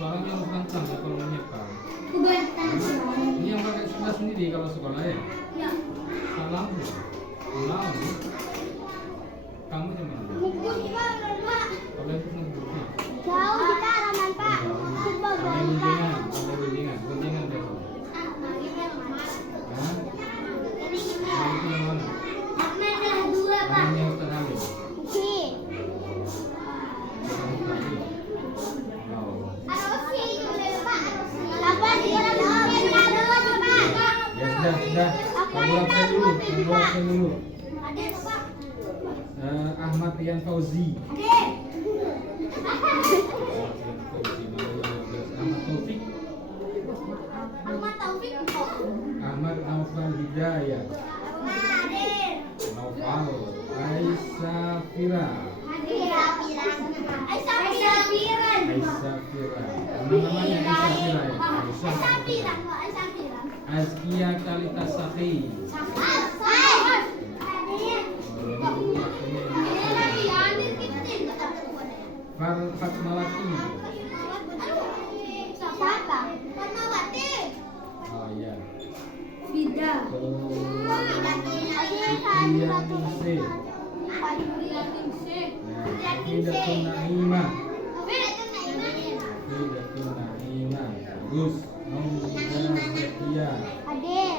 Suaranya harus lantang ya kalau menyekal. Ini yang pakai suara sendiri kalau sekolah ya? Ya. Salam. Salam. Kamu cuma. Kalau itu ngebuknya. Jauh kita halaman Pak. Sampai gunjingan, gunjingan besok. Hah? Itu yang mana? Namanya Ustaz Halim. Sudah. Kamu absen dulu. Ahmad Rian Fauzi. Ahmad Taufik. Ahmad Naufal Hidayah. Naufal. Aisyah Fira. Aisyah Fira. Namanya Aisyah Fira ya. Azkia Kalita Sakhi. Fatmawati. Fatmawati. Oh iya. Bida. Fidatun Naimah. Bagus. Zakia. Hadir.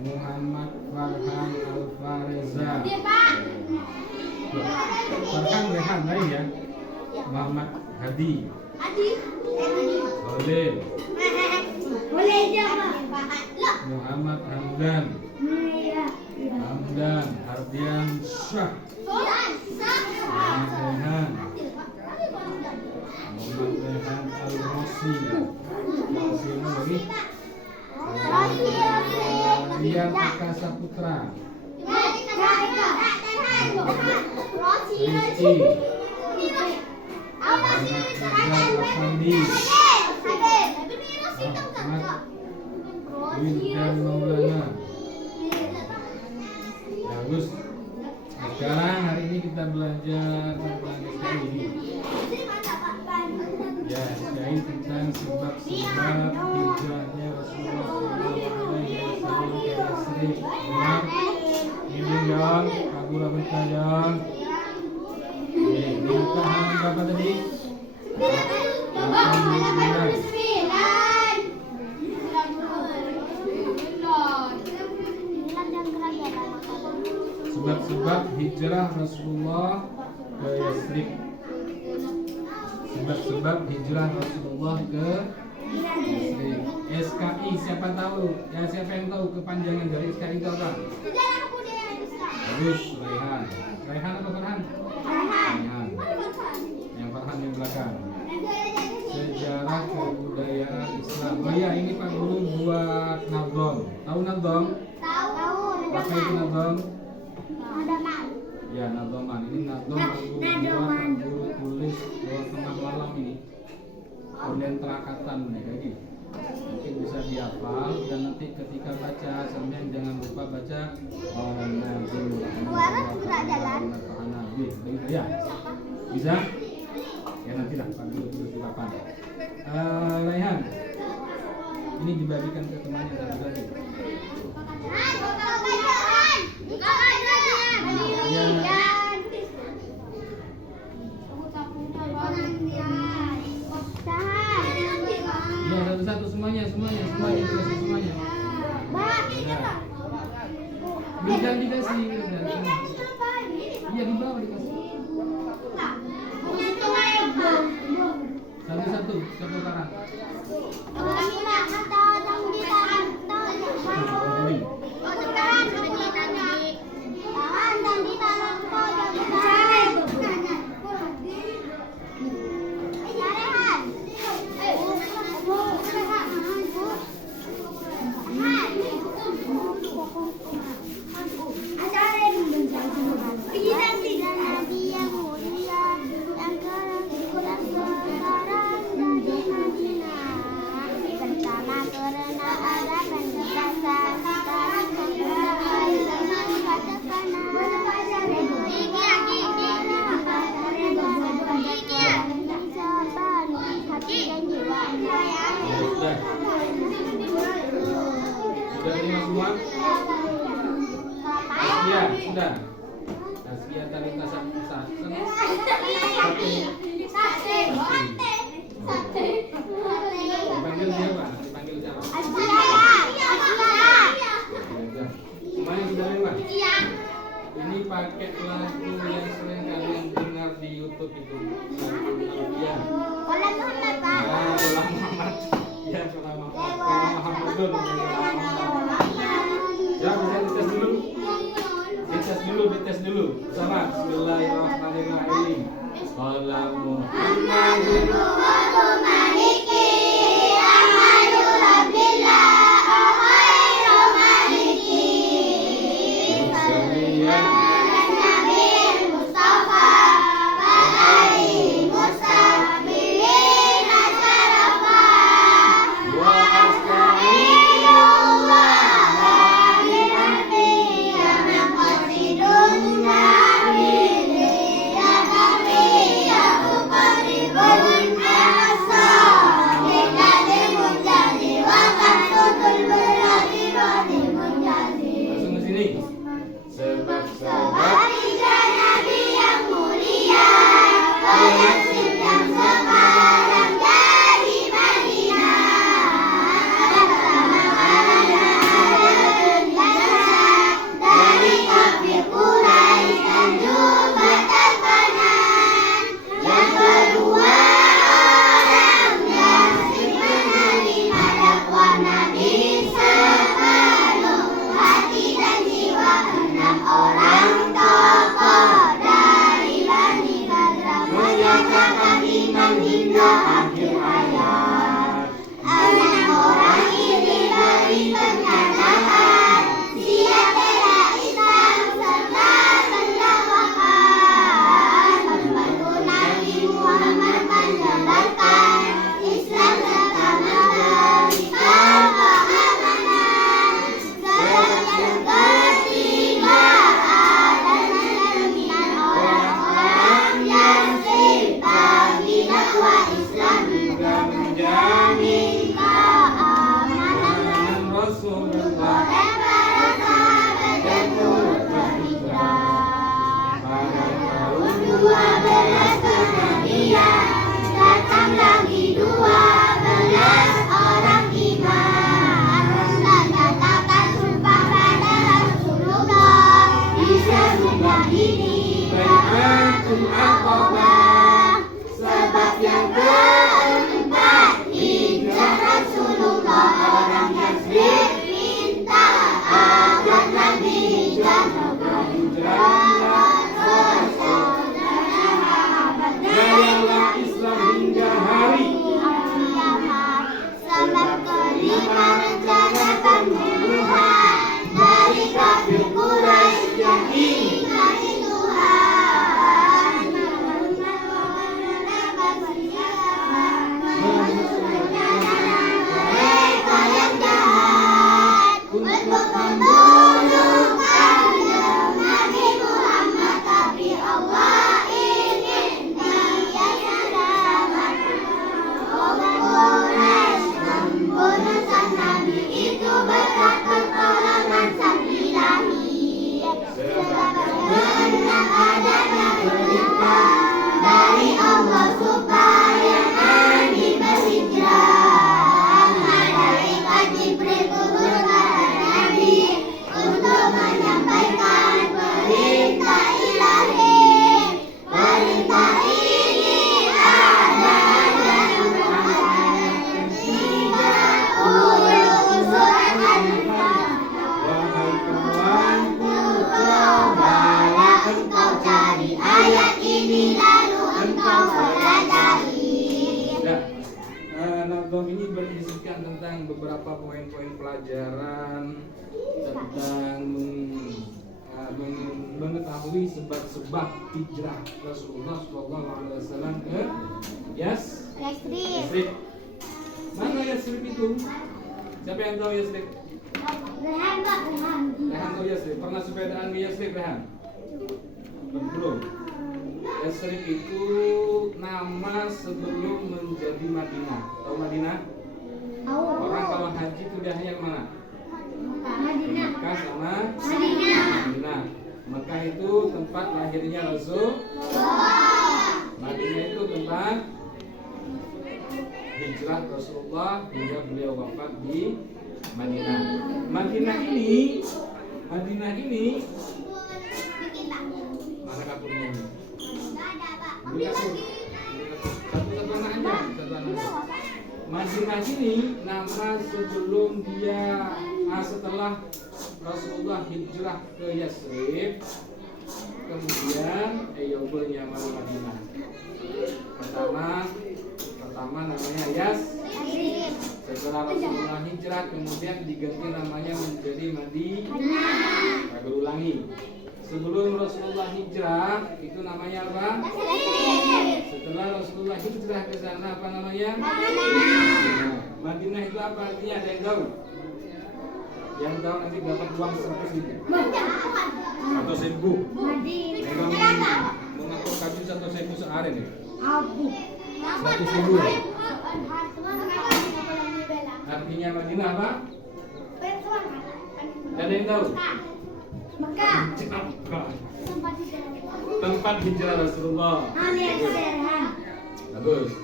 Muhammad Farhan Alfareza. Hadir, Pak. Farhan Rehan lain ya. Muhammad Hadi. Boleh. Boleh jawab. Muhammad Hamdan. Hamdan Ardian Syah. Muhammad Rehan. Muhammad Rehan Al-Rosi. Rian Eka Saputra. Rizky. Afandi. Ahmad Wildan Maulana. kita belajar tentang SKI ini. Ya, SKI tentang sebab-sebab hijrahnya Rasulullah SAW ke Yathrib. Benar? Ini yang Abu Rahman yang nikahan berapa tadi? 89. Sebab-sebab hijrah Rasulullah ke Yathrib. Sebab-sebab hijrah Rasulullah ke Yathrib. SKI siapa tahu? Ya, siapa yang tahu kepanjangan dari SKI itu apa? Bagus, Raihan. Raihan atau Farhan? Raihan. Yang Farhan yang belakang. Sejarah kebudayaan Islam. Oh iya, ini Pak Guru buat nadom. Tahu nadom? Tahu. Apa itu nadom? Nadoman. Ya, nadoman. Ini nadom Pak Guru tulis lewat tengah malam ini. Kemudian terakatan nih kayak gini. Mungkin bisa dihafal dan nanti ketika baca sampean jangan lupa baca ya. Bisa? Ya nanti lah Pak Guru tulis di papan. Raihan. Ini dibagikan ke temannya satu lagi. Ya, satu-satu semuanya. Bisa dikasih. Iya, di bawah dikasih. Satu-satu, satu karang. Sudah terima semua? Iya, sudah. Tasbih talita sate. Dipanggil siapa? Dipanggil siapa? Semuanya sudah lewat? Iya. Ini pakai lagu yang sering kalian dengar di YouTube itu. Ya. Olah Muhammad, Pak. Olah Muhammad. Ya, Olah Muhammad. Ya, bisa dites dulu. Sama. Bismillahirrahmanirrahim. Olah Muhammad. Hati dan jiwa Bai'atul Aqabah. Sebab yang keempat, hijrah Rasulullah orang Yasrib minta agar Nabi hijrah Rayalah Islam hingga hari sebab kelima rencanakan pembunuhan dari kafir Quraisy yang ingkari Tuhan. Mereka yang jahat untuk membunuh kanjeng Nabi Muhammad, tapi Allah ingin dia selamat. Quraisy membunuh sang Nabi itu berkat pertolongan sang Ilahi. Sebab benar adanya perintah dari Allah supaya Nabi berhijrah. Malaikat Jibril turun kepada Nabi untuk menyampaikan perintah Ilahi. Perintah ini ada dalam Al-Quran 30 surat Al-Anfal. Wahai kawanku, cobalah engkau cari ayat ini lalu engkau pelajari. Nazom ini berisikan tentang beberapa poin-poin pelajaran tentang mengetahui sebab-sebab hijrah Rasulullah SAW ke Yasrib. Mana Yasrib itu? Siapa yang tahu Yasrib? Rehan tahu Yasrib. Pernah sepedaan ke Yasrib, Rehan? Belum. Yasrib itu nama sebelum menjadi Madinah. Tahu Madinah? Orang kalau haji itu dia hanya kemana? Mekah sama Madinah. Mekah itu tempat lahirnya Rasul. Madinah itu tempat hijrah Rasulullah hingga beliau wafat di Madinah. Madinah ini mana kapurnya ini? Beli kapur. Satu anak aja. Madinah ini nama sebelum dia setelah Rasulullah hijrah ke Yasrib, kemudian Ayyubulnya Madinah. Pertama namanya Yasrib. Setelah Rasulullah hijrah kemudian diganti namanya menjadi Madinah. Saya berulangi. Sebelum Rasulullah hijrah itu namanya apa? Setelah Rasulullah hijrah ke sana apa namanya? Madinah itu apa artinya? Ada yang tahu? Yang tahu nanti dapat uang 100.000. 100.000. Mengatur kaji 100.000 sehari nih. 100.000. Artinya Madinah apa? Ada yang tahu? Mekah. Tempat hijrah Rasulullah. Bagus.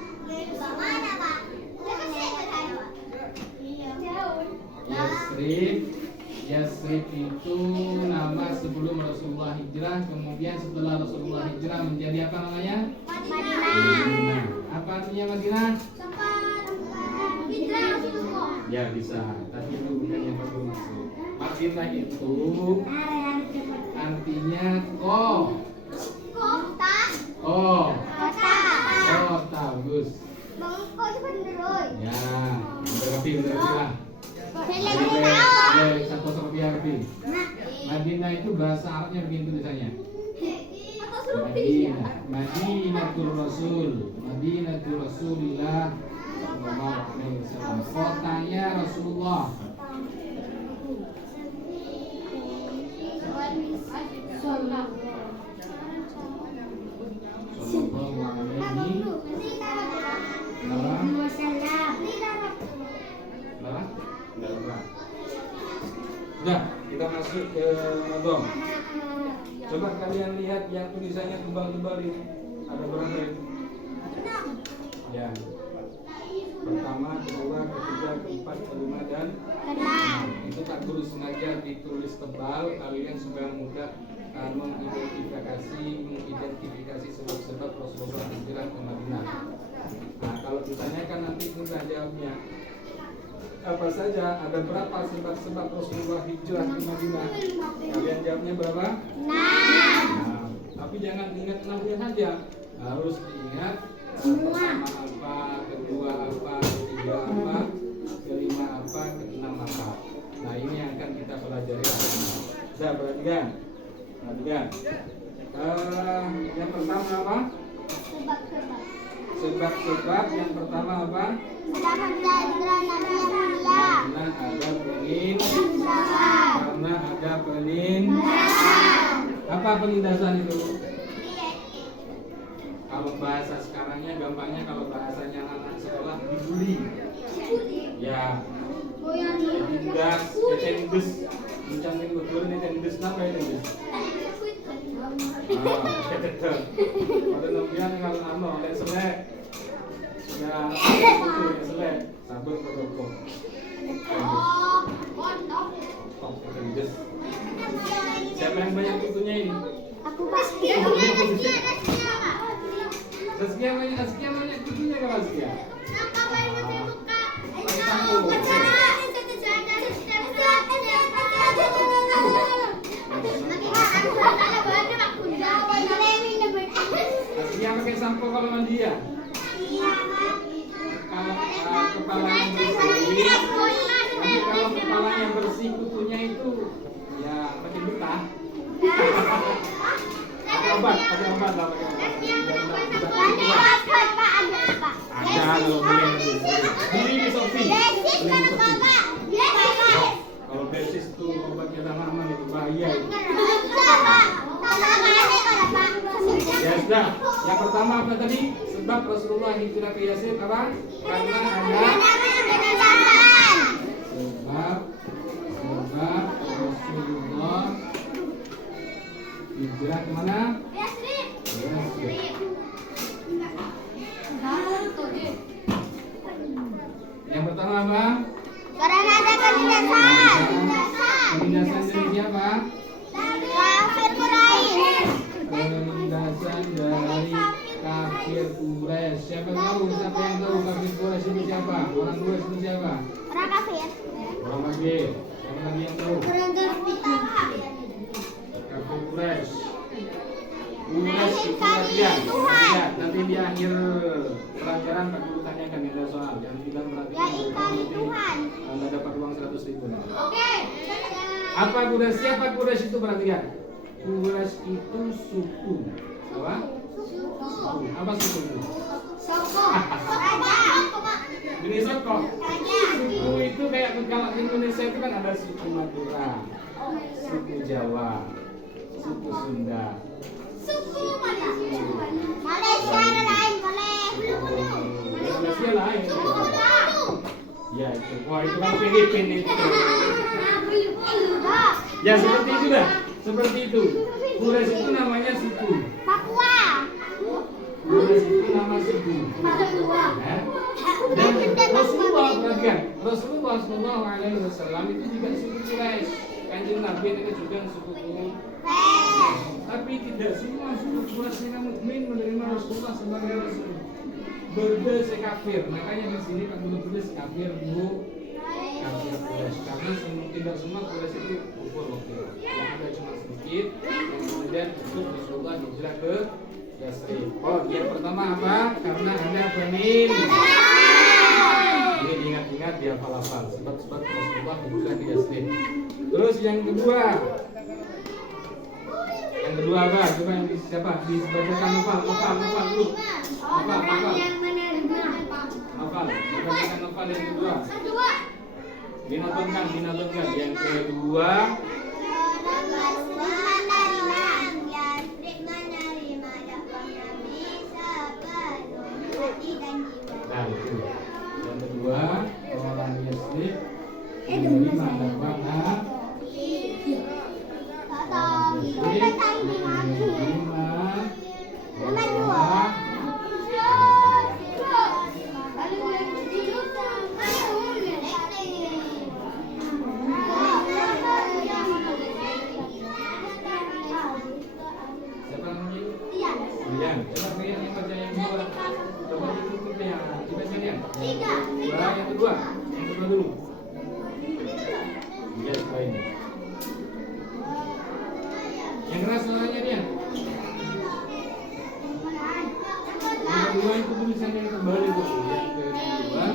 Yasrib itu nama sebelum Rasulullah hijrah, kemudian setelah Rasulullah hijrah menjadi apa namanya? Madinah. Apa artinya Madinah? Hijrah Rasulullah. Ya bisa, tapi itu bukan yang perlu masuk. Madinah itu artinya kota. Bagus. Ya, bener lah. Satu rupiah lebih. Madinah itu bahasa Arabnya begini tulisannya. Madinatul Rasul, Madinatul Rasulillah sallallahu alaihi wasallam. Kotanya Rasulullah. Sallallahu alaihi Sudah, kita masuk ke Nazom. Coba kalian lihat yang tulisannya tebal-tebal itu. Ada berapa itu? Ya. Pertama, kedua, ketiga, keempat, kelima, dan Itu Pak Guru sengaja ditulis tebal kalian supaya mudah mengidentifikasi sebab-sebab Rasulullah hijrah ke Madinah. Nah, kalau ditanyakan nanti mudah jawabnya. Apa saja, ada berapa sebab-sebab Rasulullah hijrah ke Madinah? Kalian jawabnya berapa? 6. Nah, tapi jangan ingat 6-nya saja. Harus diingat pertama apa, kedua apa, ketiga apa, kelima apa, keenam apa. Nah, ini yang akan kita pelajari hari ini. Sudah perhatikan. Yang pertama apa? Sebab-sebab yang pertama apa? Karena ada apa penindasan itu? Kalau bahasa sekarangnya gampangnya, kalau bahasanya anak sekolah dibully. Ya. Ditindas, ditindas. Mencangin betul ini tindas apa itu? Pada nombian kalau ano, oleh selek. Ya, itu selek. Sabun berokok. Siapa yang banyak kutunya ini? Aku pasti. Sekian banyak kutunya kalau sekian. Yang pakai sampo kalau mandi ya? Kalau kepalanya bersih, nanti kalau kepalanya bersih kutunya itu ya pakai betah. Pakai obat lah, pakai obat. Ada kalau beli di Shopee. Kalau besis tuh obatnya lama-lama itu bahaya itu. Ya sudah, yang pertama apa tadi? Sebab Rasulullah hijrah ke Yatsrib apa? Karena ada sebab Rasulullah hijrah kemana? Yatsrib. Yang pertama apa? Karena ada penindasan. Penindasan dari siapa? Kafir Quraisy. Penindasan dari kafir Quraisy. Siapa yang tahu kafir Quraisy itu siapa? Orang Quraisy itu siapa? Orang kafir. Orang kafir. Siapa lagi yang tahu? Orang kafir. Kafir Quraisy. Quraisy itu latihan. Lihat nanti di akhir pelajaran Pak Guru tanyakan ada soal yang tidak perhatikan. Tuhan. Anda dapat uang 100.000. Oke. Apa Quraisy? Siapa Quraisy itu perhatikan? Quraisy itu suku. Apa? Suku. Apa suku itu? Soko. Ini soko. Suku itu kayak kalau di Indonesia itu kan ada suku Madura, suku Jawa, suku Sunda. Suku mana? Malaysia ada lain, Malaysia lain. Ya itu. Wah itu kan Filipina itu. Ya seperti itu dah. Seperti itu. Quraisy itu namanya suku. Papua. Quraisy itu nama suku. Dan Rasulullah perhatikan, Rasulullah SAW itu juga suku Quraisy. Kanjeng Nabi itu juga suku Quraisy. Tapi tidak semua suku Quraisy yang mukmin menerima Rasulullah sebagai Rasul. Berbeda kafir. Makanya di sini Pak Guru tulis kafir dulu. Kafir Quraisy. Karena tidak semua Quraisy itu kufur waktu itu. Yang ada cuma sedikit. Kemudian itu Rasulullah hijrah ke Yatsrib. Oh, yang pertama apa? Karena ada penin. Ini diingat-ingat dia hafal-hafal. Sebab-sebab Rasulullah hijrah ke Yatsrib. Terus yang kedua. Yang kedua apa? Coba yang siapa? Dibacakan hafal dulu. Hafal. Bacakan hafal yang kedua. Dinotonkan. Yang kedua. Nah itu. Yang kedua, orang Yatsrib menerima dakwah Nabi. Yang keras suaranya dia. Yang kedua itu tulisan yang tebal itu. Yang kedua.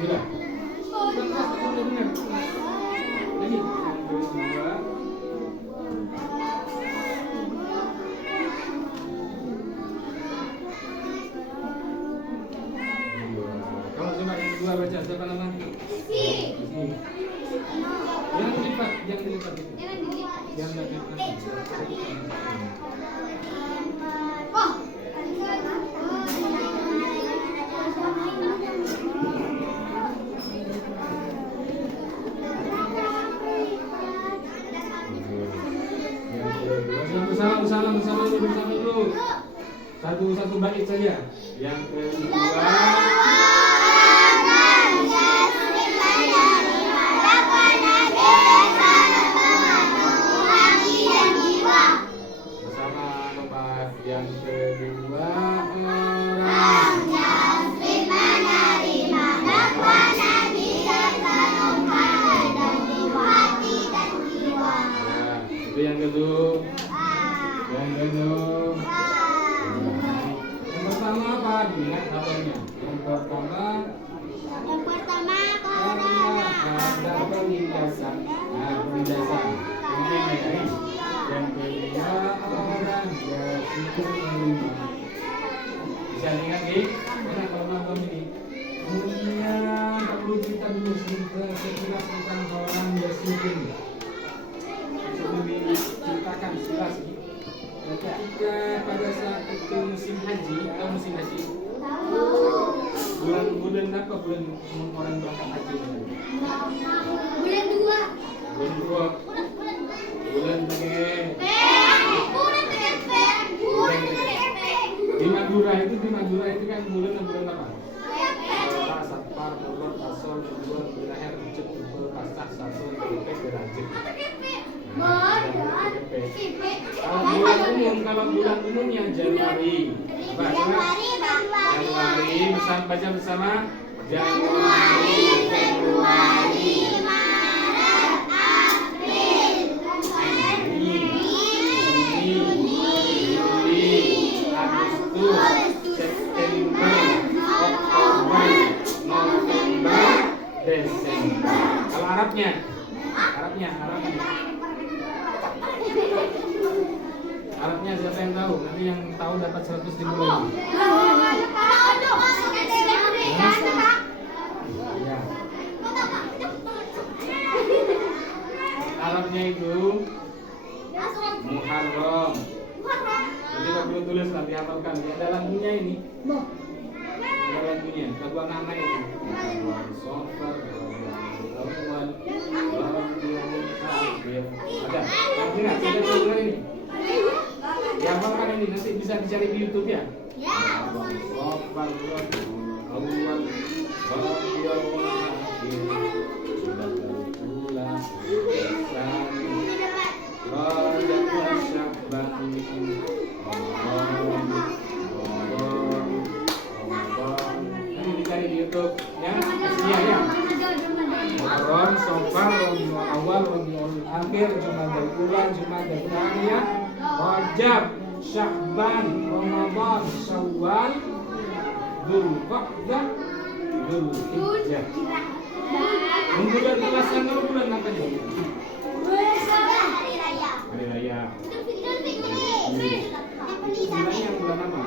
Gila. Keras udah benar. Lagi. Yang kedua. Kamu coba yang kedua baca siapa nama? Jangan dilipat, jangan dilipat itu. Jangan dilipat. Bersama dulu. Satu bait saja. Yang kedua. Yang kedua orang yang menerima dakwah Nabi serta Muhammad dan hati dan jiwa. Itu yang kedua. Yang kedua. Yang pertama apa? Ingat apanya? Yang pertama ada penindasan. Nah, penindasan. Ini. Yang kedua orang yang bisa ingat nih, karena kalau nonton ini kemudian tak perlu cerita dulu sekilas tentang orang Yasin. Sebelum diceritakan sekilas ini, ketika pada saat itu musim haji atau musim haji, bulan apa bulan orang berangkat haji? Bulan 2. Bulan di Madura itu kan bulan apa? Satpar, Mulur, Pasol, Kedua, Berakhir, Recep, Kupel, Pasah, Sasul, Kepek, Berajib. Kalau bulan umumnya Januari. Januari, baca bersama. Januari, Februari, Desember. Kalau Arabnya. Arabnya siapa yang tahu? Nanti yang tahu dapat 100.000 lagi. Ya. Arabnya itu Muharram. Jadi kalau perlu tulis nanti hafalkan. Ada lagunya ini. Ada lagunya. Lagu anak-anak itu. Sofar, awal, ada. Ingat, saya dengar ini. Ya, hafalkan ini. Nanti bisa dicari di YouTube ya. Sofar, awal, nanti dicari di YouTube ya. Ya. Muharram, Safar, Rabiul Awal, Rabiul Akhir, Jumadil Ula, Jumadil Tsaniyah, Rajab, Sya'ban, Ramadan, Syawal, Dzulqa'dah, Dzulhijjah. Bulan belasan bulan apa nih? Hari raya. Bulannya yang bulan apa?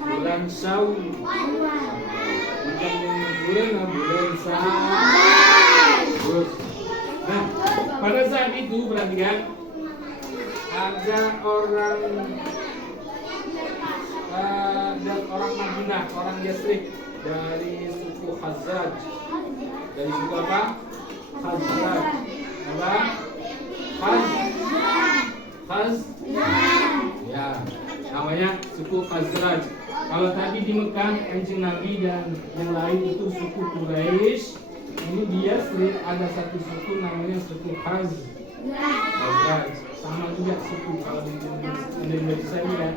Bulan Syawal. Bulan Syawal. Nah, pada saat itu perhatikan ada orang Madinah, orang Yasrib dari suku Khazraj. Dari suku apa? Khazraj. Apa? Khazraj. Ya, namanya suku Khazraj. Kalau tadi di Mekah, Kanjeng Nabi dan yang lain itu suku Quraisy. Ini di Yasrib ada satu suku namanya suku Khazraj. Sama juga suku kalau di Indonesia ini ya.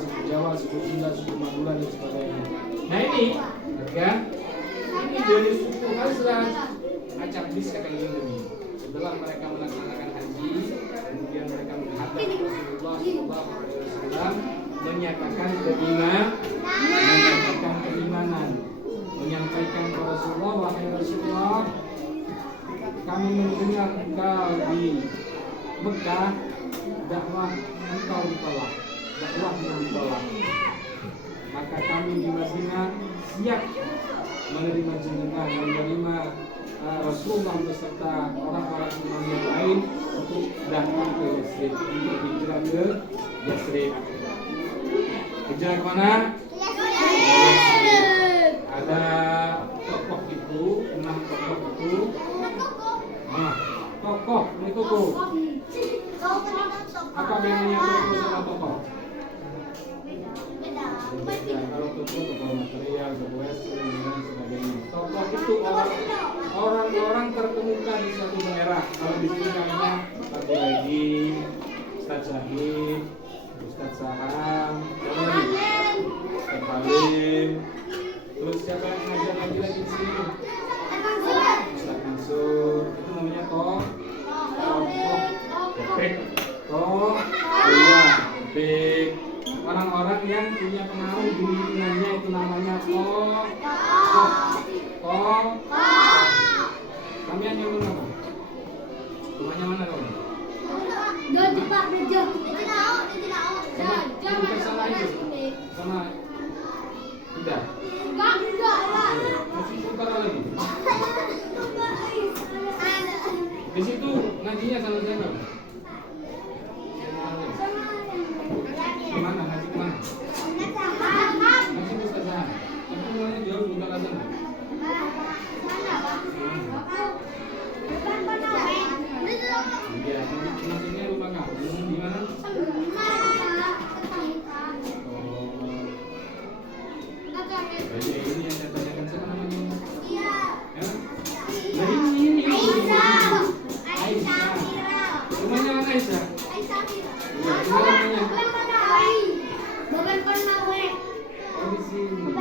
suku Jawa, suku Sunda, suku Madura dan sebagainya. Nah ini, kan? Ini dari suku Khazraj, acap bis kata ini. Setelah mereka melaksanakan haji, kemudian mereka menghadap Rasulullah SAW, menyatakan keimanan, menyampaikan kepada Rasulullah, wahai Rasulullah, kami mendengar engkau di Mekah dakwah engkau ditolak, maka kami di Madinah siap menerima jenengan, menerima Rasulullah beserta orang-orang iman yang lain untuk datang ke Yasrib, untuk hijrah ke Yasrib. Hijrah kemana? Ada tokoh itu, 6 tokoh itu. Tokoh, ini tokoh. Apa bedanya tokoh sama tokoh? Kalau tokoh material, tokoh western dan sebagainya. Tokoh itu orang-orang terkemuka di suatu daerah. Kalau di sini namanya Pak Boyadi, Ustadz Syahid, Ustadz Saham, Ustadz Halim. Terus siapa yang ngajar lagi di sini? Ustadz Mansur. Itu namanya tokoh. Orang-orang yang punya pengaruh di lingkungannya itu namanya tokoh. Kalian yang mana? Rumahnya mana kamu? Jauh Pak, jauh. Bukan sama itu, sama tidak. Masih sebentar lagi. Di situ ngajinya sama siapa? Kemana? Ngaji kemana? Ngaji di Ustazah. Tapi rumahnya jauh, bukan lazim. Iya, maksudnya lupa kamu di mana? Ini yang saya tanyakan siapa namanya? Iya. Nah ini. Aisyah. Rumahnya mana Aisyah? Iya, rumahnya. Bukan pernah gue. Oh di sini.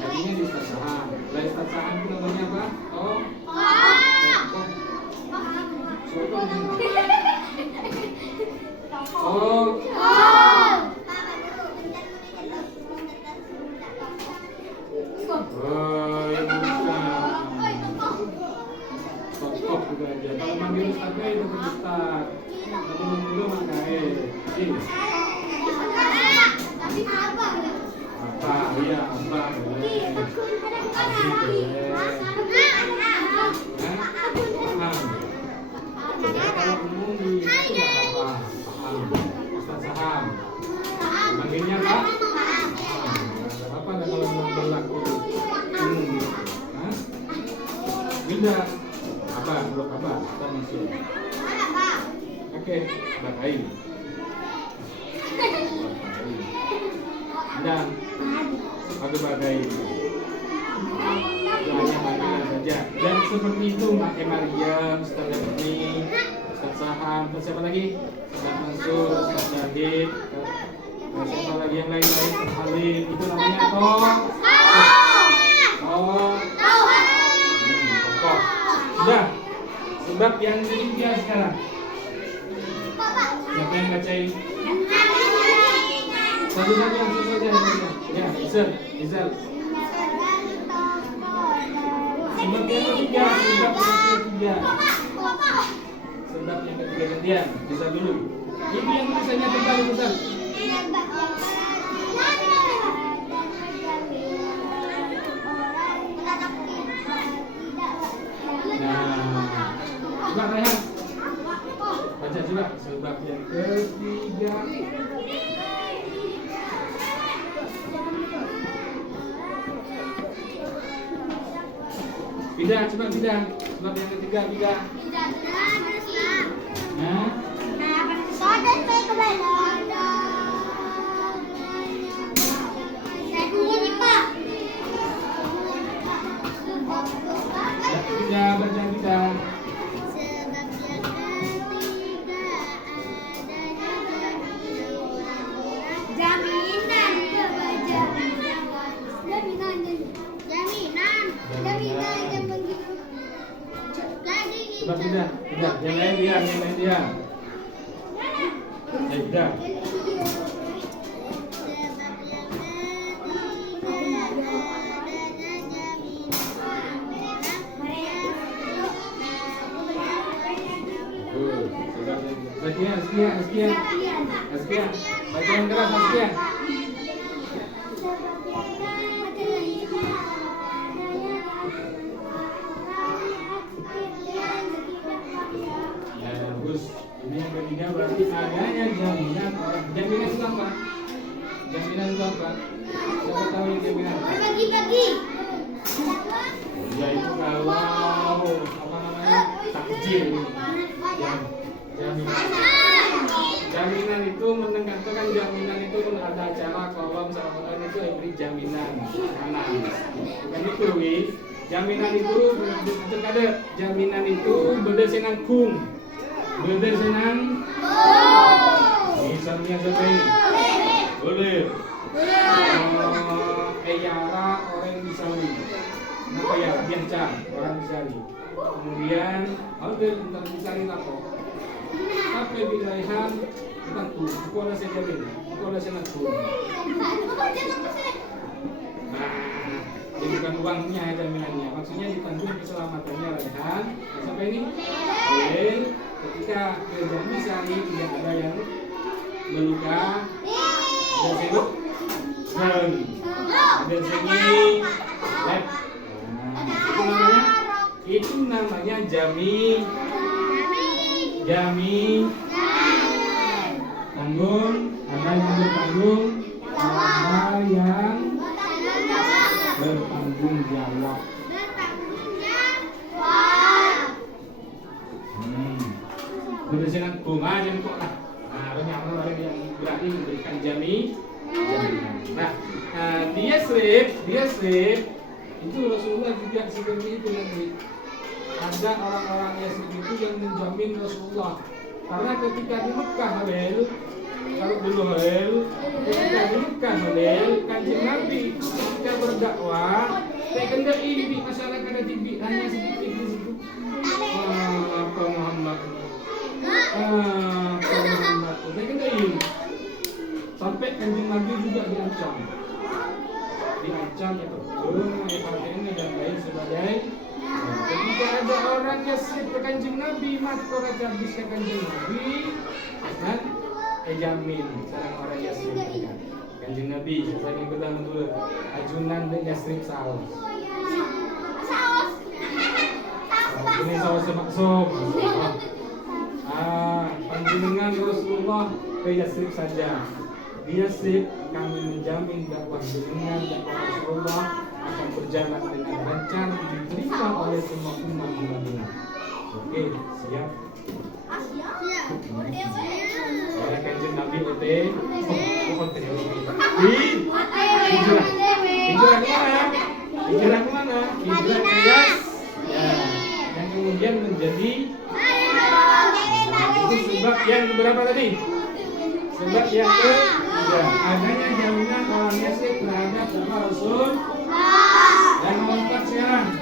Tadinya di Ustadz Saham. Dari Ustadz Saham itu namanya apa? Oh. Yang bukan. Tokoh juga aja. Kalau manggil Ustadznya itu Ustadz. Kalau manggil maka ini. Apa? Iya, apa? Kalau umum di itu apa? Ustadz Saham. Manggilnya apa? Apa ada kalau berlaku umum gitu? Beda. Apa? Blok apa? Kita masuk. Oke, bakai. Dan bagai hanya panggilan saja. Dan seperti itu Mbak Mariam, Ustaz Yasmi, Ustaz Saham, dan siapa lagi? Ustaz Mansur, Ustaz Syahid, dan siapa lagi yang lain-lain? Halim, itu namanya tokoh. Sudah. Sebab yang ketiga sekarang. Siapa yang bacain? Satu saja, ya, Izal. Sebab yang ketiga. Sebab yang ketiga gantian, bisa dulu. Ini yang tulisannya tebal Ustaz. Nah, coba Rehan. Baca juga sebab yang ketiga. Pindah, coba pindah. Sebab yang ketiga pindah. Nah. Pindah, baca pindah. Ibda. Azkia. Baca yang keras, Azkia. Ya, bagus. Ini yang ketiga berarti adanya jaminan. Jaminan itu apa? Jaminan itu apa? Siapa tahu yang jaminan? Bagi-bagi. Ya itu kalau apa namanya takjil. Jaminan itu menekankan jaminan itu pun ada acara kalau misalkan itu beri jaminan mana bukan itu wi jaminan itu ada jaminan itu berdasarkan berdasarkan misalnya seperti ini boleh eyara orang Bisari apa ya biasa orang Bisari kemudian ada tentang Bisari apa apa wilayahan tentang aku ada saya jamin aku ada saya nak jadi bukan uangnya jaminannya maksudnya ditanggung keselamatannya Raihan sampai ini boleh ketika kerjaan Bisari tidak ada yang meluka ada sebut dan segi lab itu namanya jami tanggung ada yang bertanggung ada yang bertanggung jawab berdasarkan bunga yang kok lah harusnya orang yang berarti memberikan jaminan. Nah dia slip itu Rasulullah juga seperti itu nanti ada orang-orang Yasrib itu yang menjamin Rasulullah karena ketika di Mekah Halil kalau dulu Halil ketika di Mekah Halil Kanjeng Nabi ketika berdakwah tekendai di masyarakat ada tibi hanya sedikit di situ apa Muhammad tekendai sampai Kanjeng Nabi juga diancam itu ini dan lain sebagainya. Ketika ada orang Yasrib ke Kanjeng Nabi, maka orang habis ke Kanjeng Nabi dan jamin seorang orang Yasrib Kanjeng Nabi saya ikutan dulu ajunan dan Yasrib saus ini saus bakso panjenengan Rasulullah ke Yasrib saja di Yasrib kami menjamin dakwah jenengan dakwah Rasulullah akan berjalan dengan lancar diterima oleh semua umat di Madinah. Oke, siap. Oleh Kanjeng Nabi OT. Hijrah kemana? Hijrah ke Yas. Ya, yang kemudian menjadi itu sebab yang berapa tadi? Sebab yang ketiga adanya jaminan orang Yasrib terhadap dakwah Rasul. Dan nomor 4 sekarang.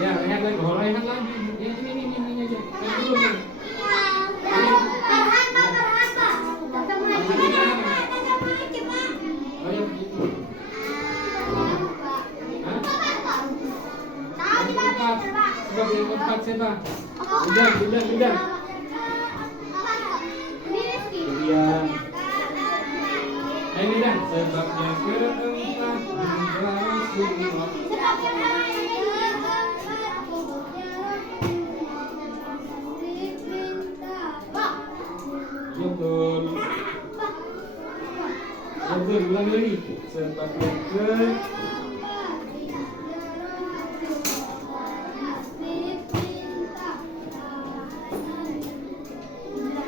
Ya, lihat lagi, lihat lagi. Ini aja. Belum nih. Sebab yang keempat siapa? Udah. Kemudian ini dah sebabnya keempat Rasulullah. Betul, ulang lagi. Sebabnya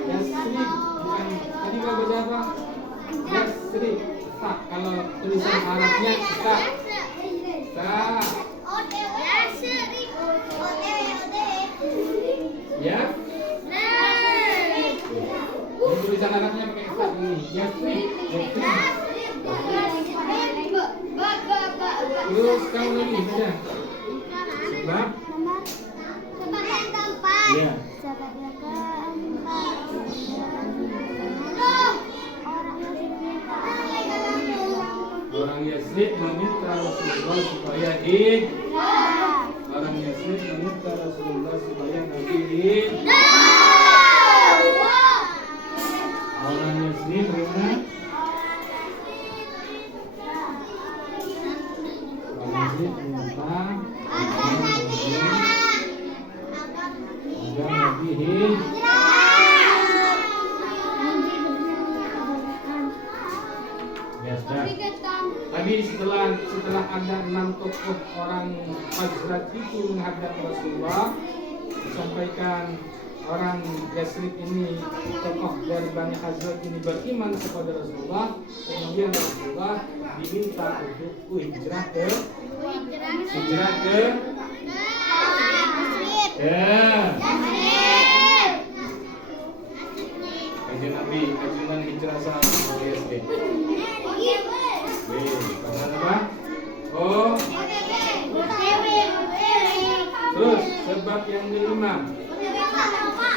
Yasrib bukan tadi kalau baca apa? Yasrib. Tak, kalau tulisan Arabnya tak. Ya. Tulisan Arabnya pakai tak ini. Yasrib. Terus kamu lagi saja. Sebab. Sebab yang keempat. Ya. Sebab yang keempat. Yasrib meminta Rasulullah supaya orang Yasrib meminta Rasulullah supaya Nabi orang Yasrib bagaimana? Orang Yasrib meminta agar Nabi Tadi setelah ada 6 tokoh orang Khazraj itu menghadap Rasulullah, disampaikan orang Yasrib ini, tokoh dari Bani Khazraj ini beriman kepada Rasulullah. Kemudian Rasulullah diminta untuk hijrah ke kajian Nabi, kajian hijrah sama Yasrib. Apa? Oh. Terus sebab yang kelima.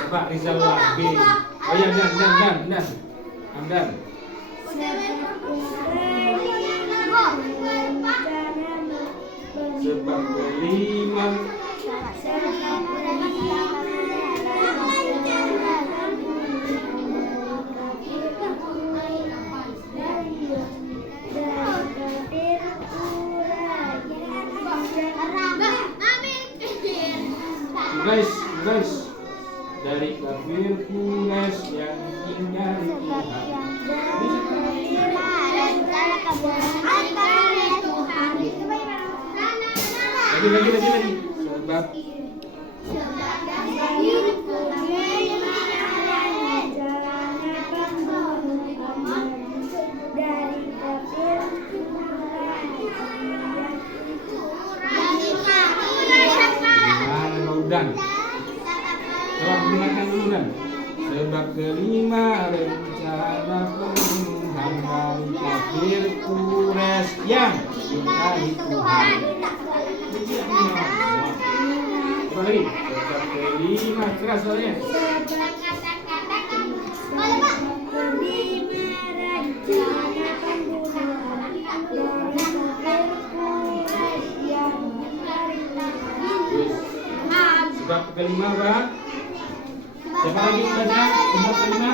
Coba Rizallah B. Oh ya, dan. Hamdan. Sebab kelima. Guys, dari kafir Quraisy yang tinggal di lagi. Dan coba gunakan dulu dan sebab kelima rencana pembunuhan dari kafir Quraisy yang ingkari Tuhan. Coba lagi sebab kelima keras soalnya. Sebab kelima apa? Siapa lagi baca? Sebab kelima?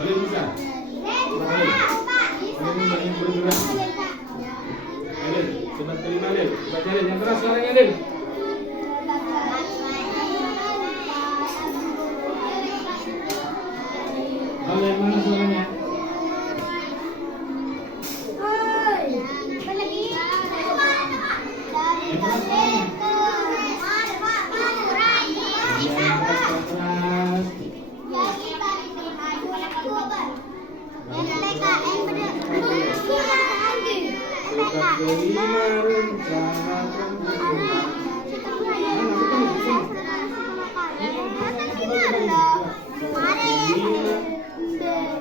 Boleh bisa? Boleh bergerak. Adil, sebab kelima Adil. Baca Adil, yang keras suaranya Adil. Oh, yang mana suaranya? Yang keras suaranya. Kelima rencana pembunuhan.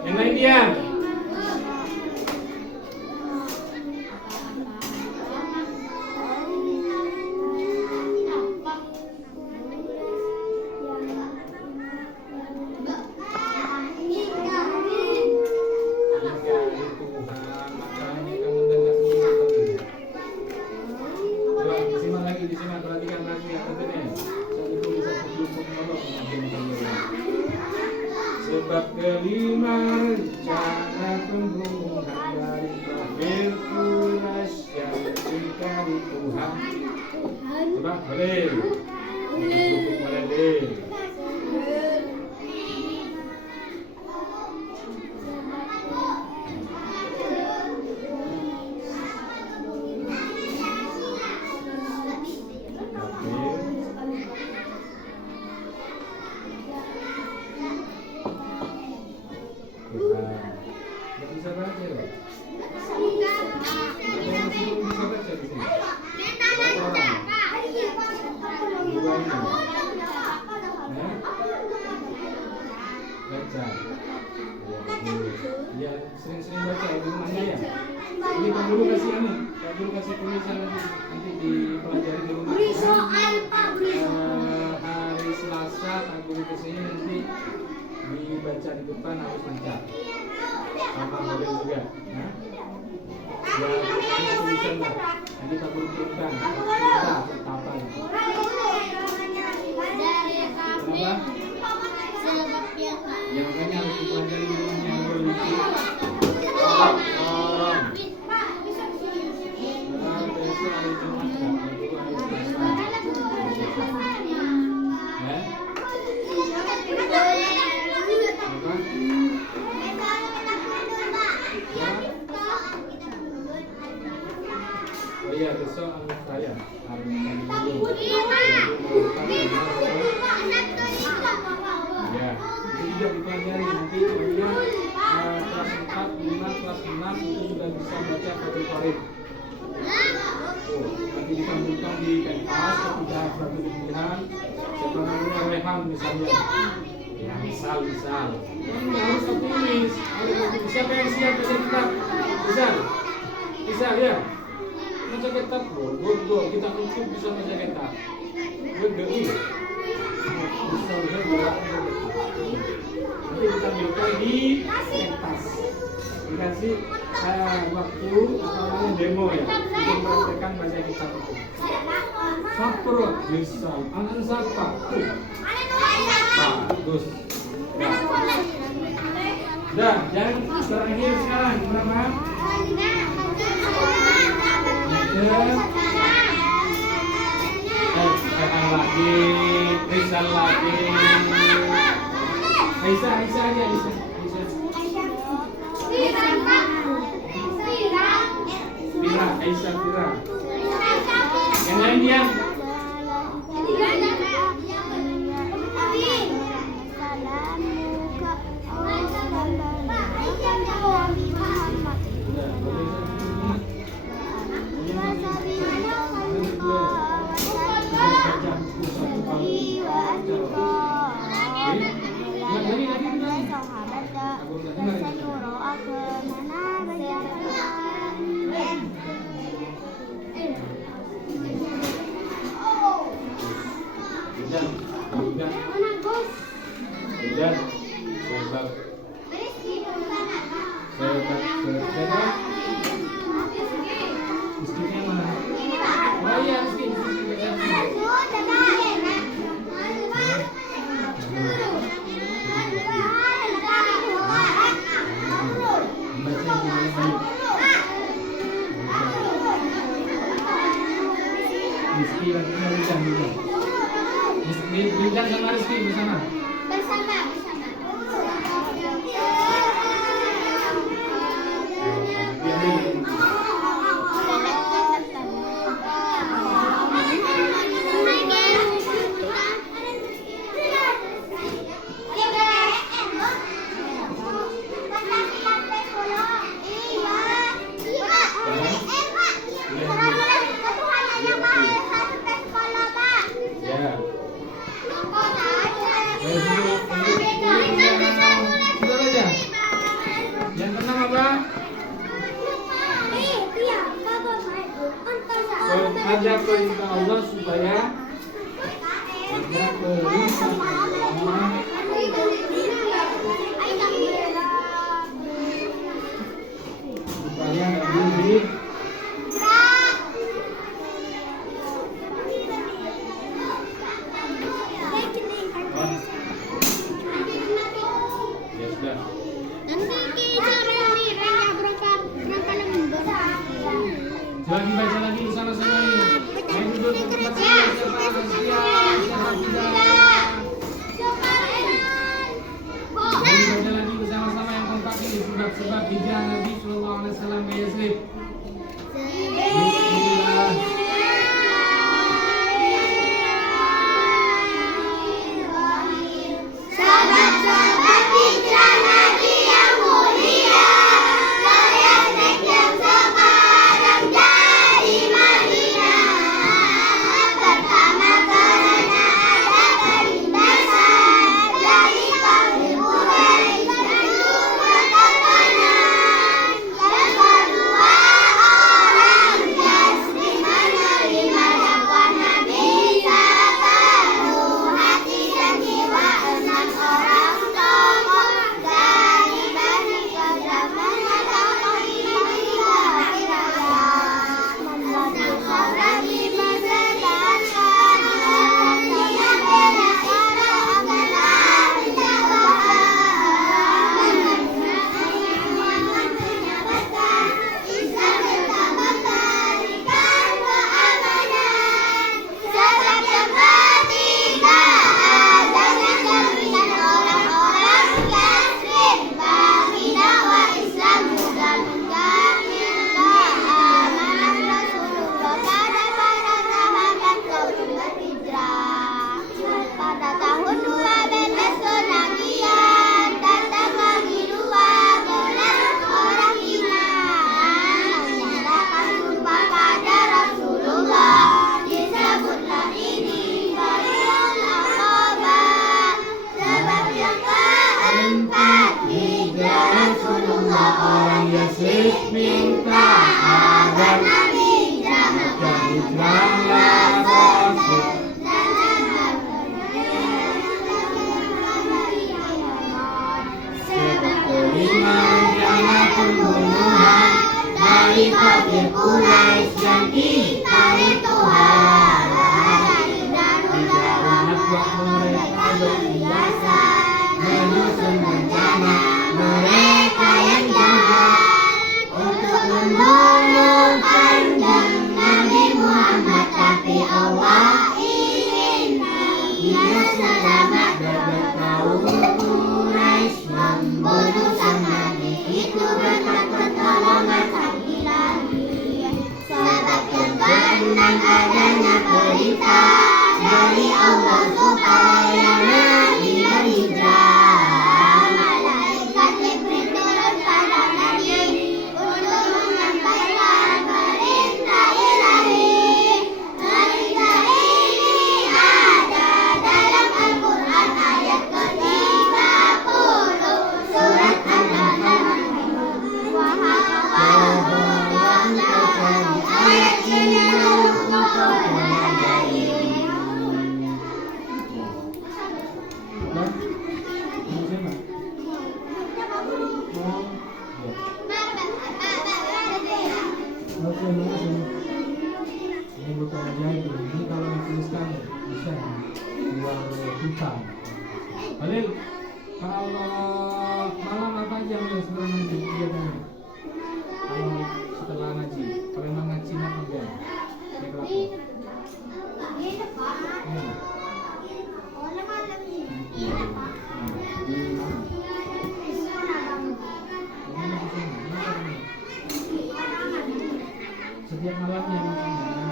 Yang lain diam. Sebab kelima rencana pembunuhan dari kafir Quraisy yang ingkari Tuhan. Sebab boleh. Bisa baca loh. Bisa baca di sini. Baca. Ya, sering-sering baca di rumahnya ya. Ini Pak Guru kasih Pak Guru kasih tulisan nanti dipelajari di rumah. Hari Selasa Pak Guru kesini nanti dibaca di depan harus baca. Sama model juga. Nah. tulisan lah. Nanti kita bentukkan. Kita tetapan. Kenapa? Ya makanya harus dipelajari dulunya dulu. Orang. Besok hari Jumat kan, itu hari Selasa. Oh iya, besok anak saya ya, itu juga dipelajari nanti kemudian kelas 4, 5, kelas 6 itu sudah bisa baca Fathul Qorib. Nanti ditampilkan di pentas ketika suatu pemilihan siapa namanya Rehan misalnya. Ya misal harus optimis, siapa yang siap baca kitab? Bisa ya. Baca kitab go kita cukup bisa baca kitab. Nanti kita ambilkan di pentas. Dikasih waktu atau demo ya untuk mempraktekkan baca kitab itu. Saprot misal anak siapa? Bagus. Dah, yang terakhir sekarang berapa? Rizal lagi. Aisyah. Fira. Yang lain diam. Rizky sama Rizky bersama. Ada perintah Allah supaya ada perintah Allah supaya lebih ya sudah. Coba dibaca lagi sama-sama ini. Yang duduk di tempat siapa akan setia, siapa tidak. Dibaca lagi bersama-sama yang kompak ini sebab-sebab hijrah Nabi Sallallahu Alaihi Wasallam ke Yathrib. Bismillah. Kedua minta agar jadi hijrahlah Rasul. Sebab kelima rencana pembunuhan dari kafir Quraisy yang ditarik Tuhan. Tidak banyak buat mereka berbiasa menyusun rencana mereka yang jahat untuk membunuh kanjeng Nabi Muhammad, tapi Allah ingin dia selamat dari kaum Quraisy membunuh sang Nabi itu berkat pertolongan sang Ilahi. Sebab berkenan adanya perintah dari Allah supaya Nabi berhijrah. Malaikat Jibril turun pada Nabi untuk menyampaikan perintah Ilahi. Perintah ini ada dalam Al-Quran ayat ke-30 surat An-Nahl. Wahai ayat ini untuk mengajari. Ini bukan ajaib, ini kalau dituliskan bisa luar kita. Halil, kalau malam apa aja yang setelah ngaji kegiatannya? Kalau setelah ngaji, kalau memang ngaji apa enggak? Naik lapor. Setiap malamnya maksudnya.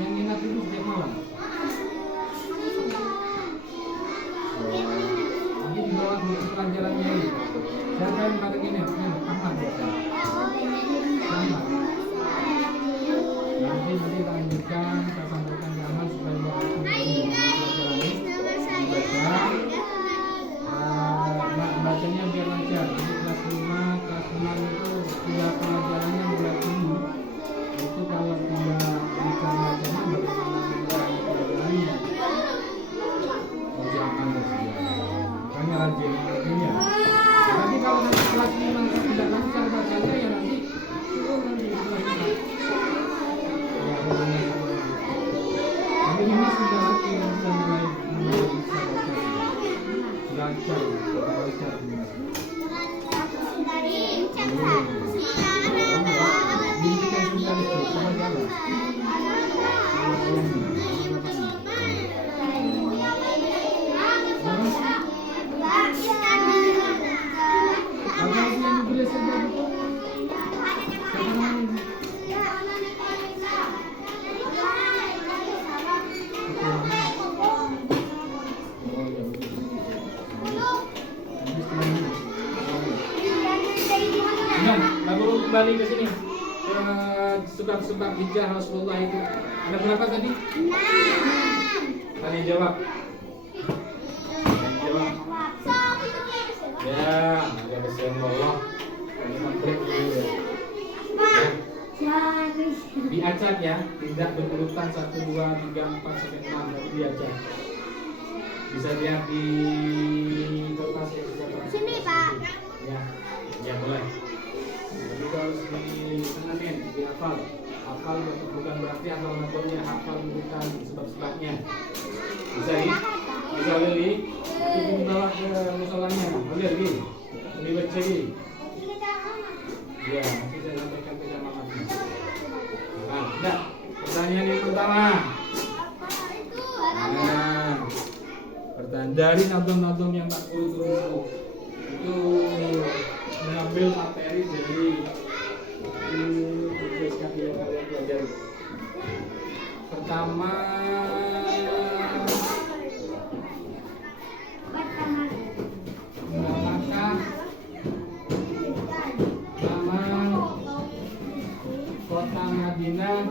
Yang ingat itu setiap malam. Nanti di bawah buku pelajarannya ini. Siapa yang pada gini? Ahmad ya. Ahmad. Nanti kita lanjutkan, kita sampaikan ke Ahmad supaya buku pelajaran ini dibaca. Bacanya biar lancar. Jadi kelas 5, kelas 6 itu tidak pelajarannya mulai tinggi. Itu kalau tidak lancar bacanya bagaimana mengurangi pelajarannya? Jangan hanya rajin artinya. Tapi kalau nanti kelas 5 tidak lancar bacanya ya nanti turun nanti kelas 5. Ya, tapi ini sudah mulai bisa baca. Lancar, lancar. Didikan sudah itu sama jalan. Kembali ke sini. Sebab-sebab hijrah Rasulullah itu ada berapa tadi? 6. Tadi jawab. Jawab. Ya, ada kesian Allah. Diacak ya, tidak berurutan 1, 2, 3, 4 sampai 6 tapi diacak. Bisa lihat di kertas ya. Sini Pak. Ya, ya boleh. Jadi harus ditanganin, dihafal. Hafal bukan berarti hafal metodenya, hafal bukan sebab-sebabnya. Bisa ya? Bisa Lili? Nanti dibawa ke musolanya. Boleh Lili? Dibaca Lili? Ya, nanti saya sampaikan ke jamaahnya. Nah, sudah. Pertanyaan yang pertama. Nah, pertanyaan dari nadom-nadom yang 40 itu mengambil materi dari SKP yang kalian pelajari. Pertama, apakah nama kota Madinah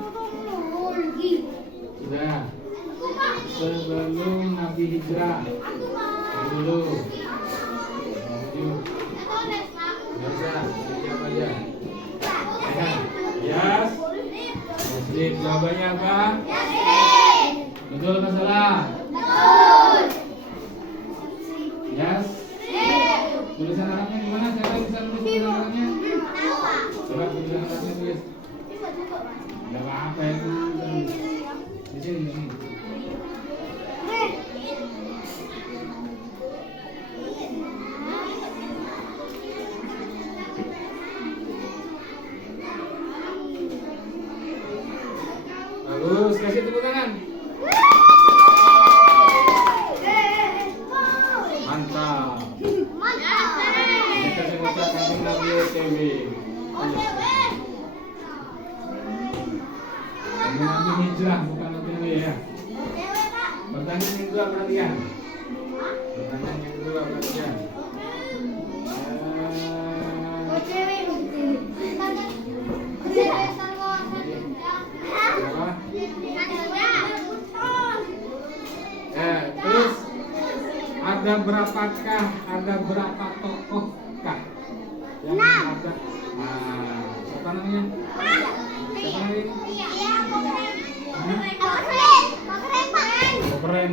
sudah sebelum Nabi hijrah dulu? Biasa, siapa Sip, jawabannya apa? Betul atau salah? Yes. Tulisan Arabnya gimana? Siapa yang bisa nulis tulisan Arabnya? Coba tulisan Arabnya tulis. Gak apa-apa itu. Di sini, di sini. Bagus, kasih tepuk tangan. Mantap. Kita mengucap kanjeng Nabi OTW. Kanjeng Nabi hijrah bukan OTW ya. Pertanyaan yang kedua perhatian. Pertanyaan yang kedua perhatian. Terus ada berapa tokohkah yang ada? Siapa namanya? Siapa namanya? Keren.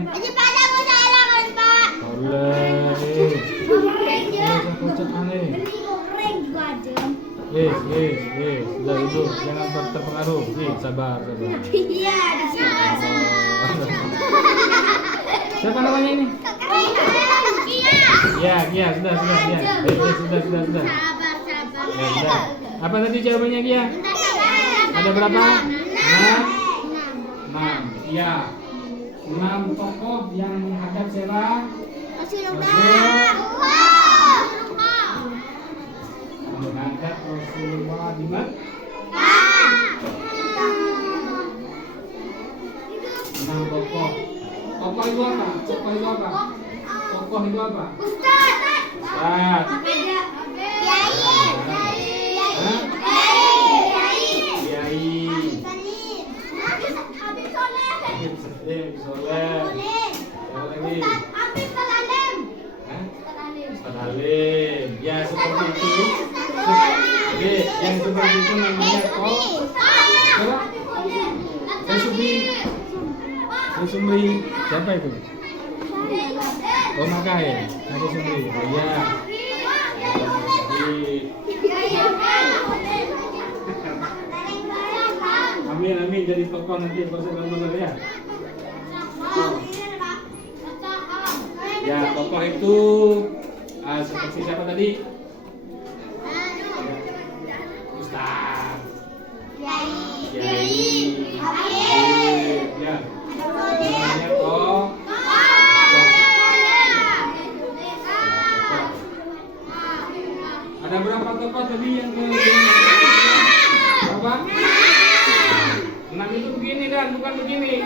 Sudah itu, jangan terpengaruh. Sabar. Siapa namanya ini? Gia, sudah. Sudah. Ya, sudah. Apa tadi jawabannya Gia? Ada berapa? 6. Ya. 6 tokoh yang menghadap siapa? Menghadap Rasulullah di mana? 6 tokoh. Tokoh itu apa? Tokoh itu apa? Ustaz. Kiai. Soleh. Ustaz Alim. Ya seperti itu. Yang seperti itu namanya Sumri. Siapa itu? Oh Maka ya? Nanti Sumri. Oh iya. Amin jadi tokoh nanti benar ya. Ya tokoh itu seperti siapa tadi? Ustaz. Kiai. Ya. Namanya ada berapa tokoh tadi yang berapa? 6 itu begini dan bukan begini.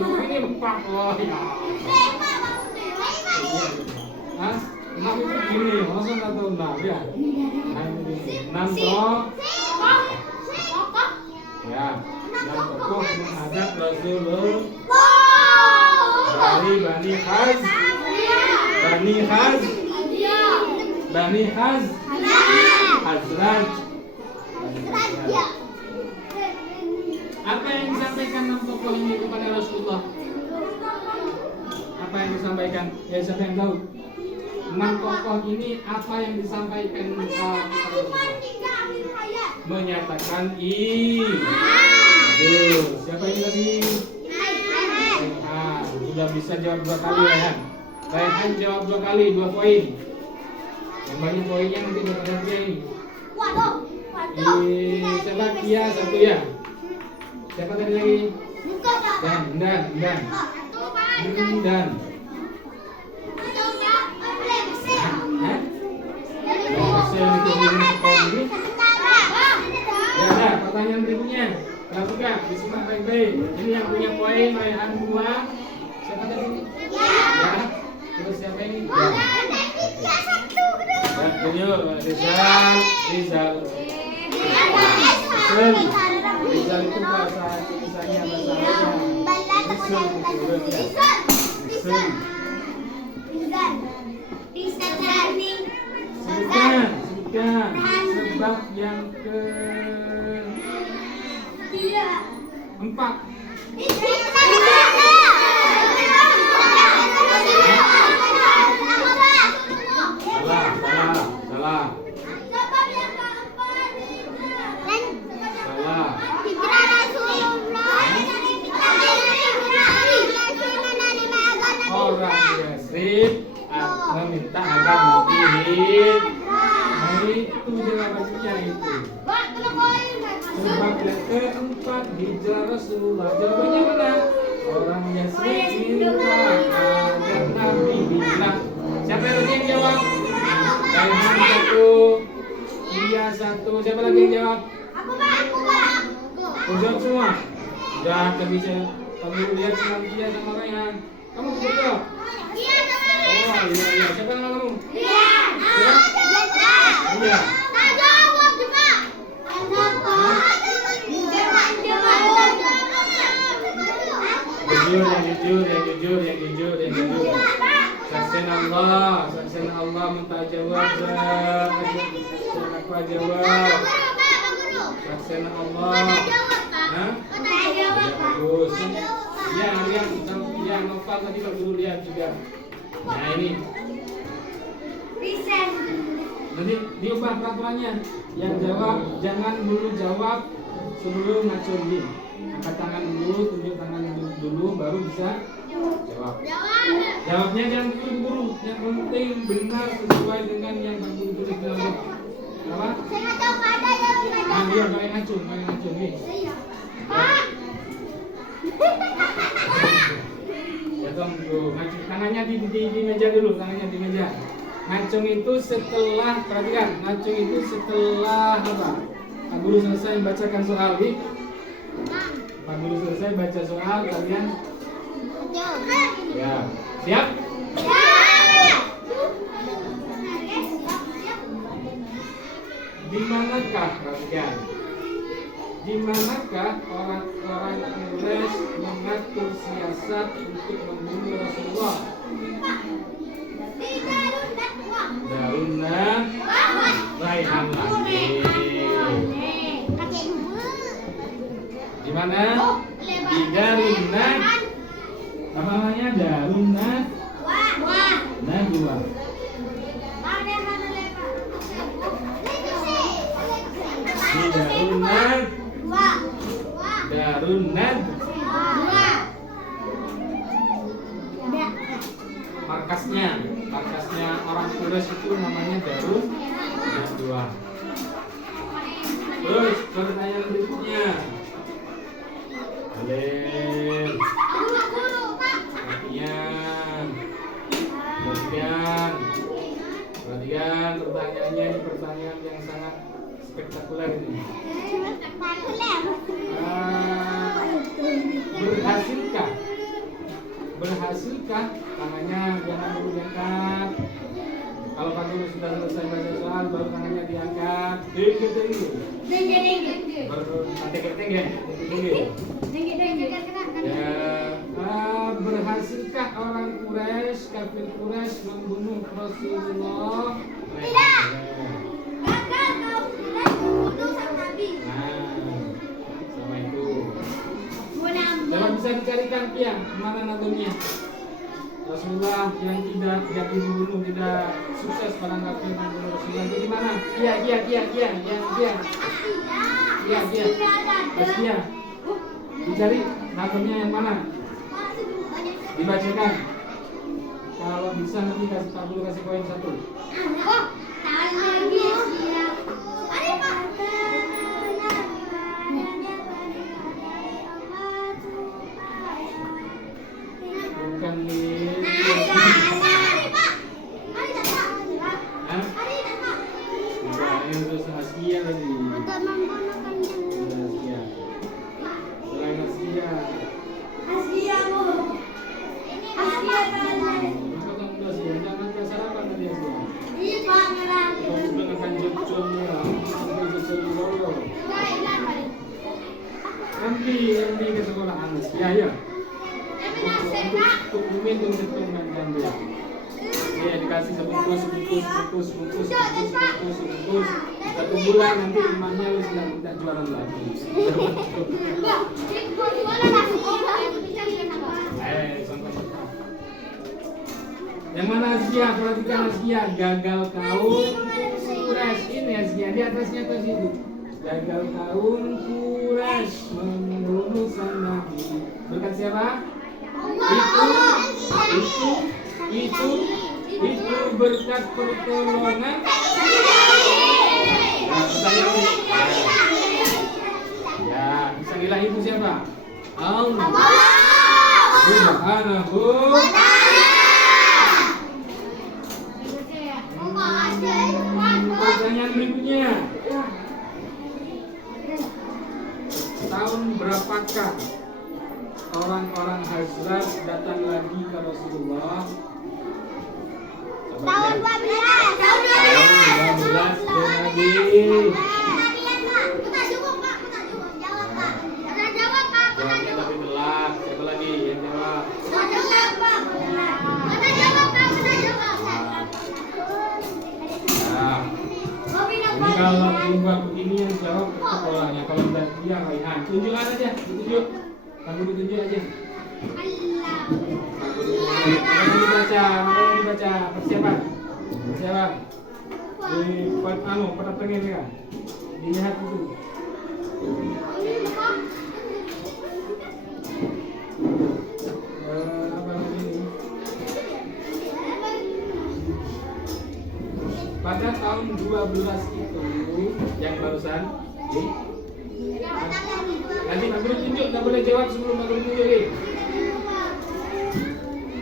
Begini 4. Oh ya. Hah? 6 itu begini, masa nggak tahu 6 ya? 6 tokoh. Ya, 6 tokoh menghadap Rasulullah dari Bani Hazraj. Apa yang disampaikan 6 tokoh ini kepada Rasulullah? Apa yang disampaikan? Ya siapa yang tahu? 6 tokoh ini apa yang disampaikan kepada Rasulullah? Menyatakan siapa ini tadi? Sudah bisa jawab 2 kali ya. Raihan jawab 2 kali, 2 poin. Yang banyak poinnya nanti dapat ini. Siapa Kia 1 ya? Siapa tadi lagi? Dan. Ya, pertanyaan berikutnya. Perhatikan, disimak baik-baik. Ini yang punya poin Raihan 2. Siapa tadi? Ya. Terus siapa ini? Dan beliau Rizal itu bahasa tulisannya sebutkan sebab yang ke Empat. Salah. Orang Yasrib meminta agar Nabi itu jawabannya itu. Sebab yang keempat hijrah Rasulullah. Jawabannya mana? Orang Yasrib minta agar Nabi hijrah. Siapa lagi yang jawab? Kalian satu. Iya satu. Siapa lagi yang jawab? Jawab semua. Jangan bisa. Kamu lihat senantiasa sama Rayhan. Kamu bisa jawab? Oh iya. Siapa nama kamu? Iya. Yang jujur. Saksen Allah minta jawab. Siapa jawab? Saksen Allah. Hah? Bagus. Yang Noval tadi kalau dulu lihat juga. Nah ini. Nanti diubah peraturannya. Yang jawab jangan dulu jawab sebelum ngacung link. Angkat tangan dulu, tunjuk tangan dulu, baru bisa jawab. Jawabnya jangan buru-buru. Yang penting benar sesuai dengan yang Guru tulis dalam buku. Apa? Nah, dia pakai ngacung nih. Ya dong, ngacung tangannya di meja dulu, tangannya di meja. Ngacung itu setelah, perhatikan, ngacung itu setelah apa? Pak Guru selesai membacakan soal nih. Pak Guru selesai baca soal, kalian ya, siap? Di manakah, perhatikan, di manakah orang-orang Quraisy mengatur siasat untuk membunuh Rasulullah? Darunna Rayhan lagi. Di mana? Di Darunna. Apa namanya? Darunna Nadwa. Di Darunna markasnya orang Quraisy itu namanya Darun Nadwa. Terus pertanyaan berikutnya. Alim. Perhatian pertanyaannya, ini pertanyaan yang sangat spektakuler ini. Berhasilkah tangannya jangan dulu diangkat. Kalau Pak Guru sudah selesai baca soal baru tangannya diangkat. Berhasilkah orang Quraisy, kafir Quraisy membunuh Rasulullah? Tidak. Sama itu. Dalam bisa dicarikan tiang mana nadanya? Rasulullah yang tidak dibunuh, tidak sukses pada kafir membunuh Rasulullah itu di mana? Iya. Dicari nadanya yang mana? Dibacakan. Kalau bisa nanti kasih Pak Guru kasih poin 1. Bukan nih. Yang terus Asia tadi. Nanti ke sekolah Anas. Ya. Untuk minum dan dia. Ya dikasih sebungkus. 1 bulan nanti imannya lu sudah tidak jualan lagi. Yang mana Azkia? Perhatikan Azkia. Gagal kaum Quraisy. Ini Azkia di atasnya atas itu. Gagal kaum Quraisy membunuh sang Nabi. Berkat siapa? Itu berkat pertolongan. Nah, pertanyaan ini. Ya, bismillah ibu siapa? Allah Subhanahu. Pertanyaan berikutnya. Tahun berapakah orang-orang Hazraj datang lagi ke Rasulullah? Tahun 12. Tahun 12 ke Nabi. Jawabnya tapi telat. Siapa lagi yang jawab? Nah, ini kalau dibuat begini yang jawab sekolahnya. Kalau tidak dia Raihan. Tunjuk aja, ditunjuk. Kamu ditunjuk aja. Mana yang dibaca? Persiapan. Pada pengen ya. Dilihat dulu. Apa lagi ini? Pada tahun 12 itu yang barusan, nanti Pak Guru tunjuk, nggak boleh jawab sebelum Pak Guru tunjuk.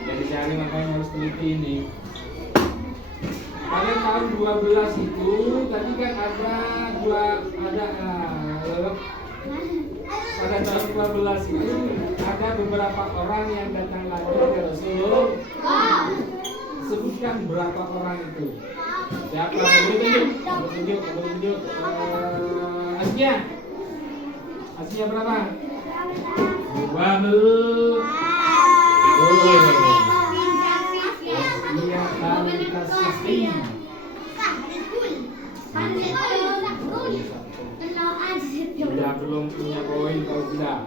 Jadi saya makanya harus teliti ini. Pada tahun 12 itu tadi kan pada tahun 12 itu ada beberapa orang yang datang lagi ke Rasul. Sebutkan berapa orang itu. Siapa? Tunjuk. Asnya berapa? 12. Sudah belum punya poin kalau sudah.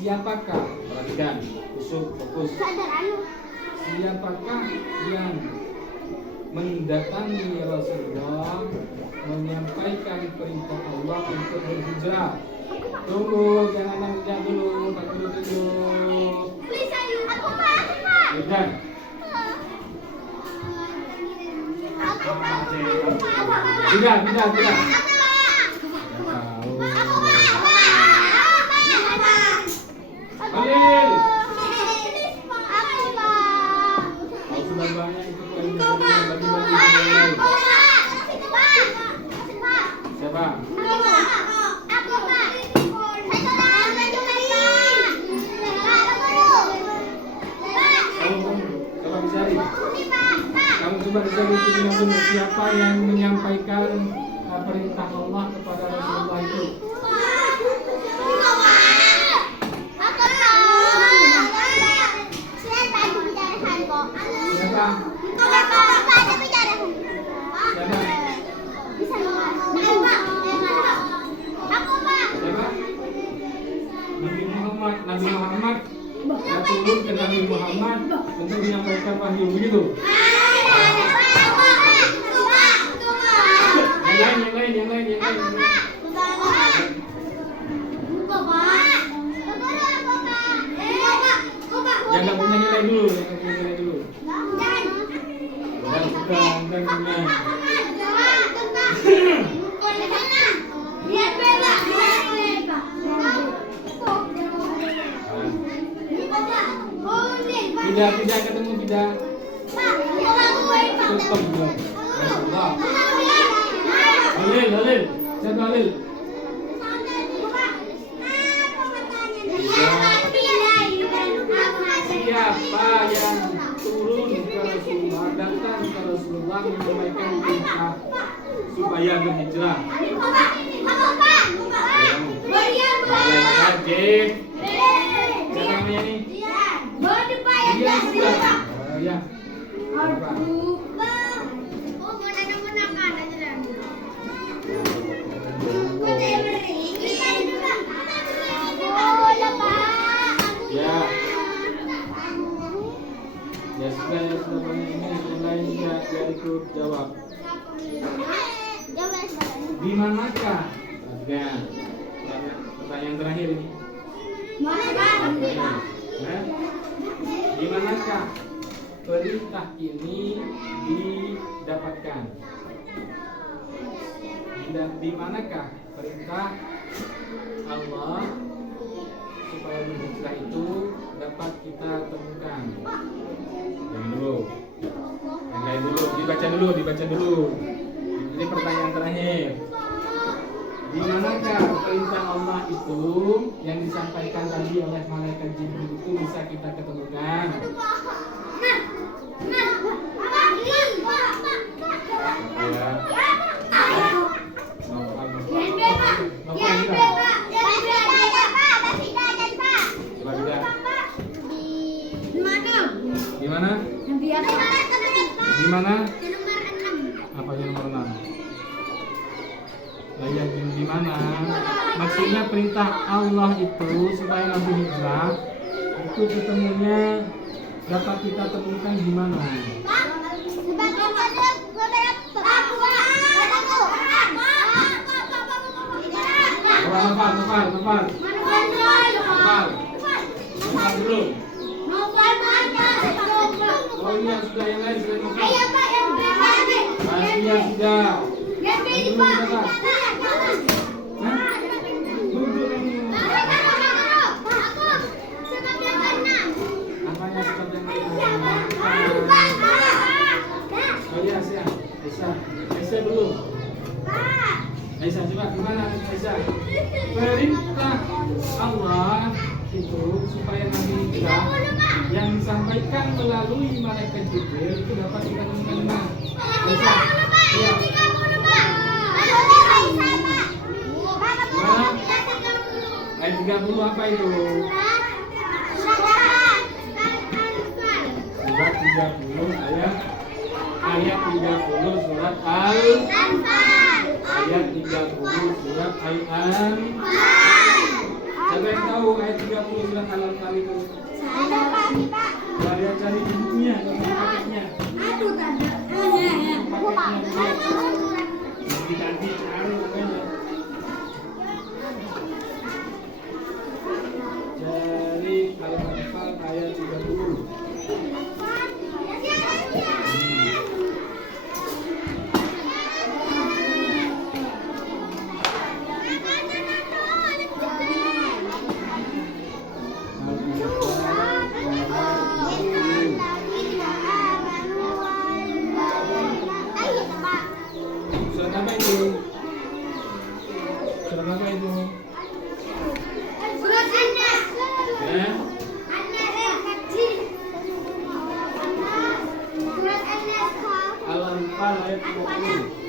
Siapakah? Perhatikan, fokus. Siapakah yang mendatangi Rasulullah menyampaikan perintah Allah untuk berhijrah? Tunggu, jangan nanya dulu, tak dulu. Sudah. Tidak. Halil. Kau sudah banyak itu bagi-bagi. Siapa? Kamu coba dicari siapa yang menyampaikan perintah Allah kepada Rasulullah itu? Nabi Muhammad turun ke Nabi Muhammad untuk menyampaikan wahyu begitu. Yang lain. Jangan punya nilai dulu. Dan punya. Tidak ketemu tidak. Tutup dong. Rasulullah. Halil. Siapa Halil? Siapa yang turun ke Rasulullah, datang ke Rasulullah menyampaikan perintah supaya berhijrah? Ya, Jeep. Siapa namanya nih? Jadi Pak yang Dia jadi sudah. Pak. Ya. Apa? Aduh, Pak. Oh, menang-menangkan aja dah. Kota yang beri. Ini Pak itu Pak. Bola Pak. Ya. Ya sudah banyak ini yang lain ya ikut jawab. Jawab sekarang. Di manakah? Tiga. Pertanyaan terakhir ini. Mana Pak? Nah, di manakah perintah ini didapatkan? Di manakah perintah Allah supaya berhijrah itu dapat kita temukan? Yang dulu, yang lain dulu, dibaca dulu. Ini pertanyaan terakhir. Di manakah perintah Allah itu yang disampaikan tadi oleh malaikat Jibril itu bisa kita ketemukan? Ya. Coba tidak. Di mana? Di mana? Apa yang nomor 6? Yang di mana? Maksudnya perintah Allah itu supaya Nabi hijrah itu ketemunya dapat kita temukan di mana? Nopal dulu. Oh iya sudah yang lain sudah Nopal. Iya sudah. Apanya seperti yang oh iya Aisyah belum. Aisyah coba gimana Aisyah? Perintah Allah itu supaya Nabi hijrah yang disampaikan melalui malaikat Jibril itu dapat kita temukan di mana? Aisyah. Iya. Ayat 30 apa itu? Surat 30 ayat 30 surat Al-Anfal. Ayat 30 surat Al-Anfal. Siapa yang tahu ayat 30 surat Al-Anfal itu? Saya cari di bukunya, di paketnya. Nanti cari makanya. Cari Al-Anfal ayat 30. Surat apa itu? Surat apa itu? Surat An-Nas. Ya? Surat An-Nas. Al-Anfal ayat 30.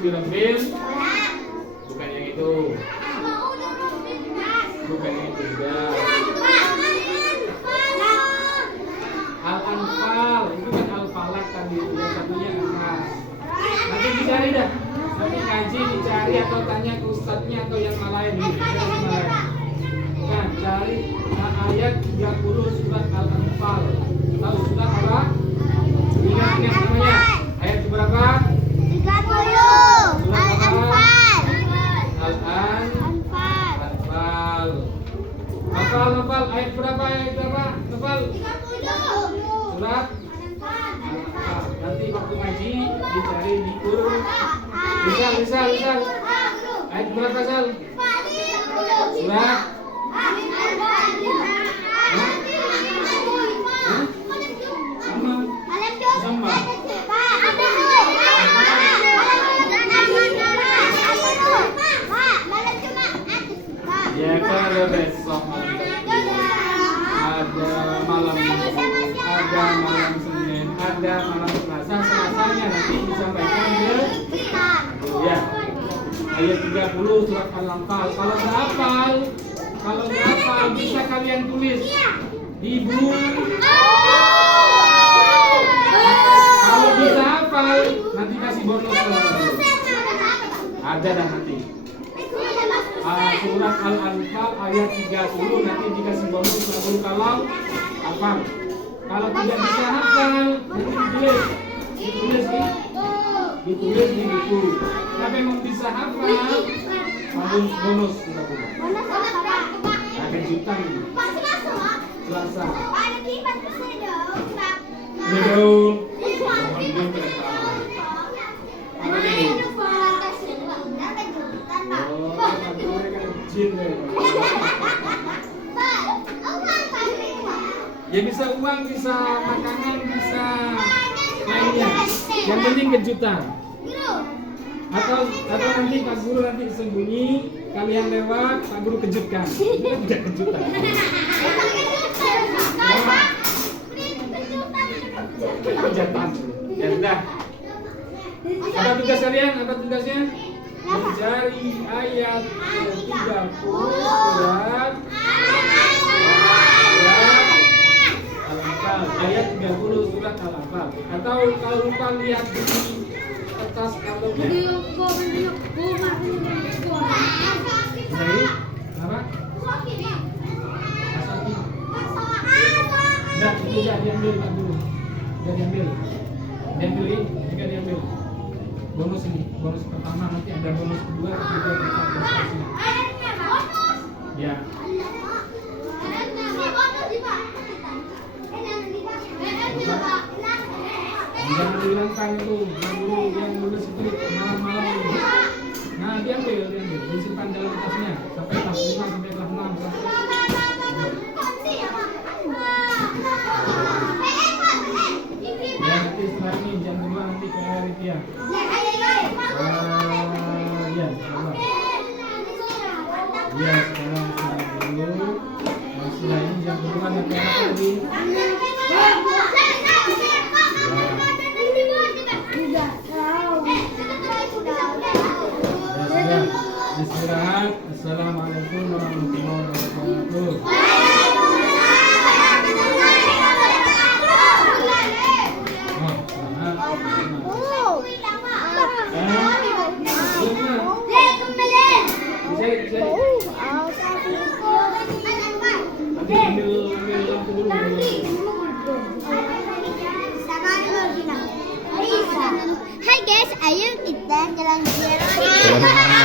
Rabbil bukan yang itu, bukan yang itu juga. Al-Anfal itu kan Al-Falaq tadi, yang satunya An-Nas. Nanti dicari dah, nanti ngaji dicari atau tanya ke ustadznya atau yang lain nih. Nah, cari ayat 30 surat Al-Anfal. Tahu surat apa? Ingat namanya. Ayat berapa? 30. Al-Anfal. Al-Anfal. Hafal ayat berapa? Hafal. 30. Surat Al-Anfal. Nanti waktu ngaji dicari di Quran. Bisa. Ayat berapa, Sal? Surat sama. Ya kalau besok ayat 30 surat Al-Anfal. Kalau nggak hafal bisa kalian tulis ibu. Kalau bisa hafal nanti kasih bonus. Ada dah nanti. Surat Al-Anfal ayat 30 nanti dikasih bonus 10 kalau hafal. Kalau tidak bisa hafal nanti ditulis di buku. Tapi mau bisa hafal bonus kita punya. Akan juta ini. Selasa. Betul. Ya bisa uang, bisa makanan, bisa lainnya. Yang penting kejutan. Atau nanti Pak Guru nanti sembunyi, kalian lewat, Pak Guru kejutkan. Itu tidak kejutan. Kejutan. Ya sudah. Apa tugas kalian? Apa tugasnya? Mencari ayat 30 surat Al-Anfal. Ayat 30 surat Al-Anfal. Atau kalau lupa lihat di kertas katalognya. Baik, apa? Asal tidak diambil Pak Guru. Tidak diambil. Diambil ini, juga diambil. Bonus ini, bonus pertama nanti ada bonus kedua, ketiga, keempat, seterusnya. Ya. Jangan dihilangkan itu, Pak Guru yang nulis itu malam-malam ini. Nah, diambil, disimpan dalam tasnya sampai kelas 5 sampai kelas 6 Ya, nanti setelah ini jam 2 nanti ke Ritia. Ya, sabar. Ya, sekarang dulu. Nah, setelah ini jam 2 nanti apa lagi? Sudah. Istirahat. Assalamualaikum warahmatullahi wabarakatuh. Hai guys, ayo kita jalan-jalan.